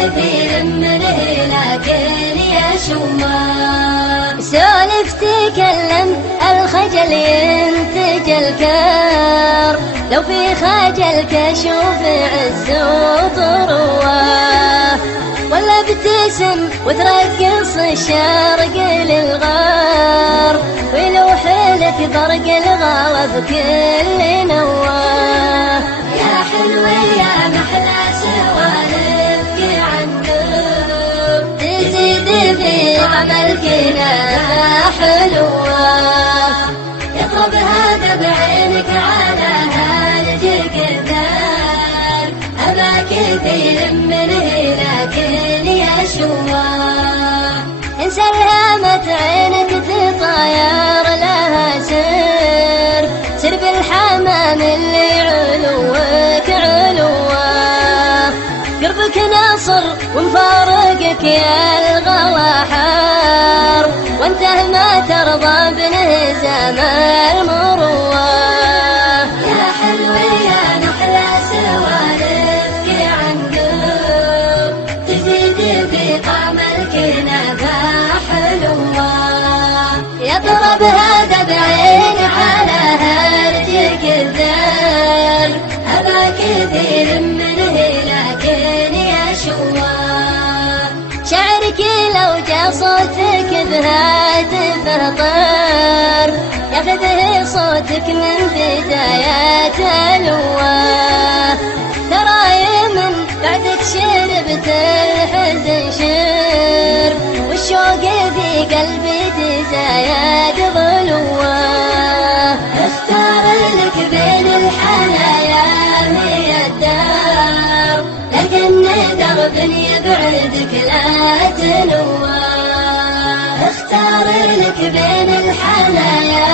كثير منه لكن يا شمار. سولف تكلم الخجل ينتج الكار، لو في خجلك شوف عز وطروه، ولا ابتسم وترقص الشرق للغار، ويلوح لك برق الغالب كل نواه. يا حلوة يا محلى سوالفك عنك، تزيد في طعم الكنافة حلوة، يطرب هذا بعينك على هالجكدان، أبا كثير منه لكن يا شواه. إن سلامت عينك تطاير لها سر، سر بالحمام اللي علوك علوه، قربك ناصر ومفارقك يا الغلا حار، وانته ما ترضى بانهزام المروه. يا حلوة يا نحلى سوالفك عنك، تزيد في طعم الكنافة حلوة، يطرب هذا بعين على هرجك الذر، أبا كثير منه لكن يا شواه. شعرك لو جا صوتك بهاتفه طير، ياخذه صوتك من بدايات الواه، تراي من بعدك شربت الحزن شر، والشوق في قلبي تزايد ضلوه. اختار لك بين الحنايا هي الدار، لكن درب يبعدك لا تنوى. اختار لك بين الحنايا